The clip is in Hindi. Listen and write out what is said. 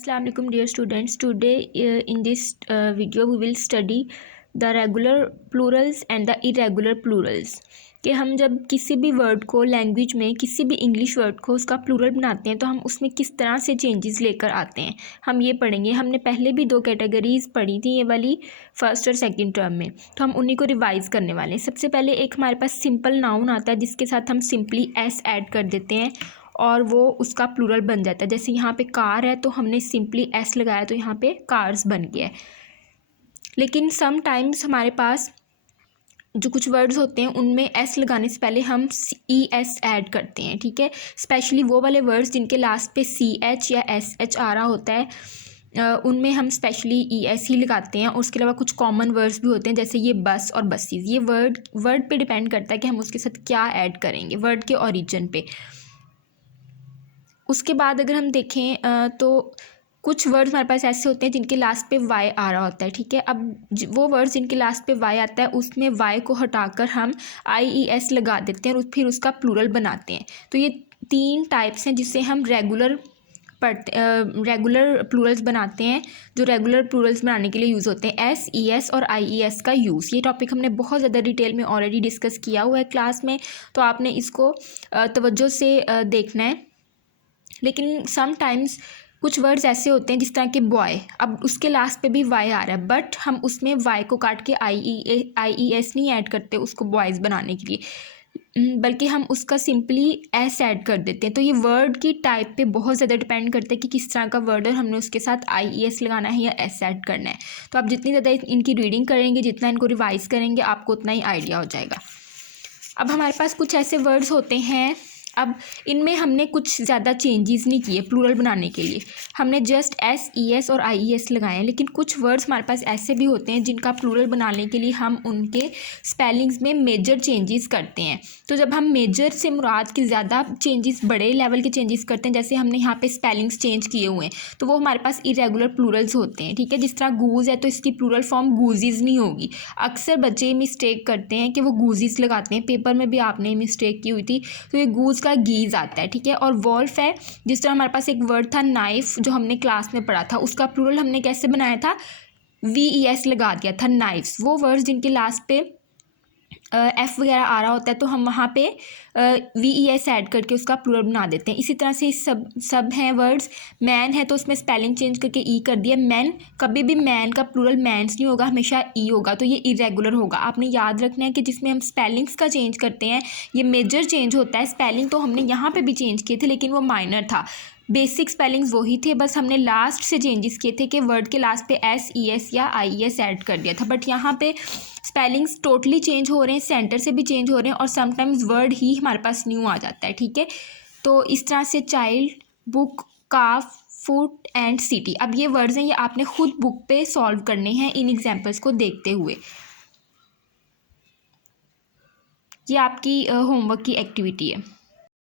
Assalamualaikum dear students. Today in this video we will study the regular plurals and the irregular plurals. कि हम जब किसी भी वर्ड को लैंग्वेज में किसी भी इंग्लिश वर्ड को उसका प्लूरल बनाते हैं तो हम उसमें किस तरह से चेंजेस लेकर आते हैं हम ये पढ़ेंगे। हमने पहले भी 2 कैटेगरीज पढ़ी थी ये वाली फर्स्ट और सेकंड टर्म में, तो हम उन्हीं को रिवाइज करने वाले हैं। सबसे पहले एक हमारे पास सिंपल नाउन आता है जिसके साथ हम सिंपली एस ऐड कर देते हैं और वो उसका प्लूरल बन जाता है। जैसे यहाँ पे कार है तो हमने सिंपली एस लगाया तो यहाँ पे कार्स बन गया है। लेकिन सम टाइम्स हमारे पास जो कुछ वर्ड्स होते हैं उनमें एस लगाने से पहले हम ई एस ऐड करते हैं, ठीक है। स्पेशली वो वाले वर्ड्स जिनके लास्ट पे सी एच या एस एच आ रहा होता है उनमें हम स्पेशली ई एस ही लगाते हैं। और उसके अलावा कुछ कॉमन वर्ड्स भी होते हैं जैसे ये बस और बसेस। ये वर्ड पे डिपेंड करता है कि हम उसके साथ क्या ऐड करेंगे, वर्ड के ओरिजिन पे। उसके बाद अगर हम देखें तो कुछ वर्ड्स हमारे पास ऐसे होते हैं जिनके लास्ट पे वाई आ रहा होता है, ठीक है। अब वो वर्ड्स जिनके लास्ट पे वाई आता है उसमें वाई को हटाकर हम आई ई एस लगा देते हैं और फिर उसका प्लूरल बनाते हैं। तो ये 3 टाइप्स हैं जिससे हम रेगुलर प्लूरल्स बनाते हैं, जो रेगुलर प्लूरल्स बनाने के लिए यूज़ होते हैं। एस ई एस और आई ई एस का यूज़, ये टॉपिक हमने बहुत ज़्यादा डिटेल में ऑलरेडी डिस्कस किया हुआ है क्लास में, तो आपने इसको तवज्जो से देखना है। लेकिन सम टाइम्स कुछ वर्ड्स ऐसे होते हैं जिस तरह के बॉय, अब उसके लास्ट पे भी वाई आ रहा है बट हम उसमें वाई को काट के आई ई एस नहीं ऐड करते उसको बॉयज़ बनाने के लिए, बल्कि हम उसका सिंपली एस ऐड कर देते हैं। तो ये वर्ड की टाइप पे बहुत ज़्यादा डिपेंड करता है कि किस तरह का वर्ड है, हमने उसके साथ आई ई एस लगाना है या एस ऐड करना है। तो आप जितनी ज़्यादा इनकी रीडिंग करेंगे, जितना इनको रिवाइज़ करेंगे, आपको उतना ही आइडिया हो जाएगा। अब हमारे पास कुछ ऐसे वर्ड्स होते हैं, अब इनमें हमने कुछ ज़्यादा चेंजेस नहीं किए प्लूरल बनाने के लिए, हमने जस्ट एस ई एस और आई ई एस लगाए हैं। लेकिन कुछ वर्ड्स हमारे पास ऐसे भी होते हैं जिनका प्लूरल बनाने के लिए हम उनके स्पेलिंग्स में मेजर चेंजेस करते हैं। तो जब हम मेजर से मुराद के ज़्यादा चेंजेस, बड़े लेवल के चेंजेस करते हैं, जैसे हमने यहाँ पे स्पेलिंग्स चेंज किए हुए हैं, तो वो हमारे पास इरेगुलर प्लूरल्स होते हैं, ठीक है। जिस तरह गूज है तो इसकी प्लूरल फॉर्म गूजीज नहीं होगी। अक्सर बच्चे मिस्टेक करते हैं कि वो गूजीज लगाते हैं, पेपर में भी आपने मिस्टेक की हुई थी, तो ये गूज का गीज आता है, ठीक है। और वॉल्फ है, जिस तरह हमारे पास एक वर्ड था नाइफ जो हमने क्लास में पढ़ा था, उसका प्लूरल हमने कैसे बनाया था, वी ई एस लगा दिया था, नाइफ्स। वो वर्ड्स जिनके लास्ट पे एफ वगैरह आ रहा होता है तो हम वहाँ पे वी ई एस ऐड करके उसका प्लूरल बना देते हैं। इसी तरह से सब हैं वर्ड्स। मैन है तो उसमें स्पेलिंग चेंज करके ई कर दिया, मैन। कभी भी मैन का प्लूरल मैंस नहीं होगा, हमेशा ई होगा, तो ये इरेगुलर होगा। आपने याद रखना है कि जिसमें हम स्पेलिंग्स का चेंज करते हैं ये मेजर चेंज होता है। स्पेलिंग तो हमने यहाँ पर भी चेंज किए थे लेकिन वो माइनर था, बेसिक स्पेलिंग्स वही थे, बस हमने लास्ट से चेंजेस किए थे कि वर्ड के लास्ट पे एस ई एस या आई ई एस ऐड कर दिया था। बट यहाँ पे स्पेलिंग्स टोटली चेंज हो रहे हैं, सेंटर से भी चेंज हो रहे हैं और समटाइम्स वर्ड ही हमारे पास न्यू आ जाता है, ठीक है। तो इस तरह से child, book, calf, foot and city, अब ये वर्ड्स हैं, ये आपने खुद बुक पे सॉल्व करने हैं इन एग्जाम्पल्स को देखते हुए। ये आपकी होमवर्क की एक्टिविटी है।